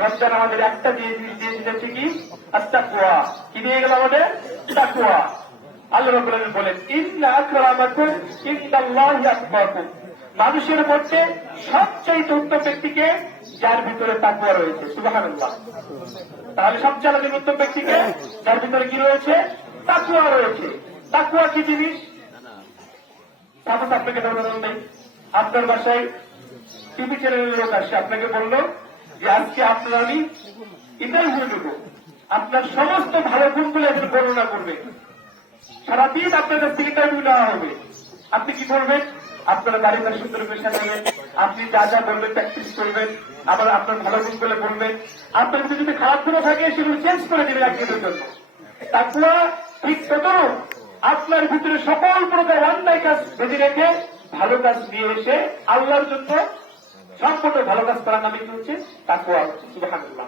রমজান আমাদের একটা জিনিস দিয়ে দিয়েছে কি আত্তাকওয়া, কি দিয়ে গেল আমাদের তাকওয়া। আল্লাহ রাব্বুল আলামিন বলেন ইন্না আকরামাকুম ইনদাল্লাহি আতকাকুম, মানুষের মধ্যে সবচেয়ে উত্তম ব্যক্তিকে যার ভিতরে তাকওয়া রয়েছে। সুবহানাল্লাহ। তাহলে সবচেয়ে আলাদা উত্তম ব্যক্তিকে যার ভিতরে কি রয়েছে তাকওয়া রয়েছে। তাকওয়া কি জিনিস? সাপোজ আপনাকে ধরুন নেই, আপনার বাসায় টিভি চ্যানেলের লোক আসে, আপনাকে বলল যে আজকে আপনার আমি ইন্টারভিউ নেব, আপনার সমস্ত ভালো গুণগুলো এখন বর্ণনা করবে, সারাদিন আপনার কাছ থেকে ইন্টারভিউ নেওয়া হবে। আপনি কি করবেন? আপনার বাড়িটা সুন্দর করে সাজাবেন, আপনি যা যা বলবেন প্র্যাকটিস করবেন, আবার আপনার ভালো গুণগুলো বলবেন, আপনার মধ্যে যদি খারাপ গুলো থাকে সেগুলো চেঞ্জ করে দেবেন একদিনের জন্য। তাকওয়া ঠিক তত আপনার ভিতরে সকল প্রকার অন্যায় কাজ বেঁধে রেখে ভালো কাজ নিয়ে এসে আল্লাহর জন্য সম্পূর্ণ ভালো কাজ করার নামে কি হচ্ছে তাকওয়া হচ্ছে। সুবহানাল্লাহ।